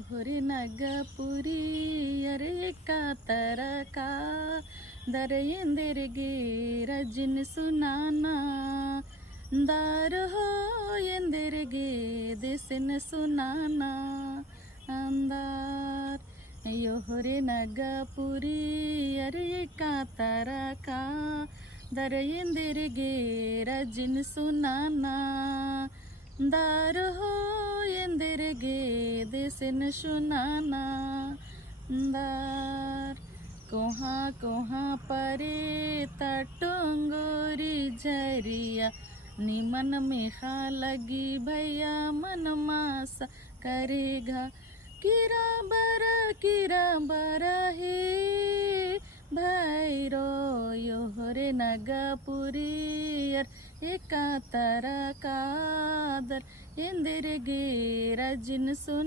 ಯೋಹರಿ ನಗಪುರಿ ಅರೆ ಕಾತರಕ ದರೆಯೆಂದೆರಿಗೆ ರಜಿನ ಸುನಾನ ದಾರು ಹೋ ಎಂದೆರಿಗೆ ದಿಸಿನ ಸುನಾನ ಅಂದಾರ್ ಯೋಹರಿ ನಗಪುರಿ ಅರೆ ಕಾತರಕ ದರೆಯೆಂದೆರಿಗೆ ರಜಿನ ಸುನಾನ ದಾರು ಹೋ ಎಂದೆರಿಗೆ ದಿಸಿನ ಸುನಾನ दार कोहा कोहा परे तटोंगोरी झरिया निमन में खा लगी भैया मन मासा करेगा किरा बरा हे भैरो योहरे नगपुरी एका तरा कादर ಎಂದೆರಿಗೆ ರಜಿನ ಸುನ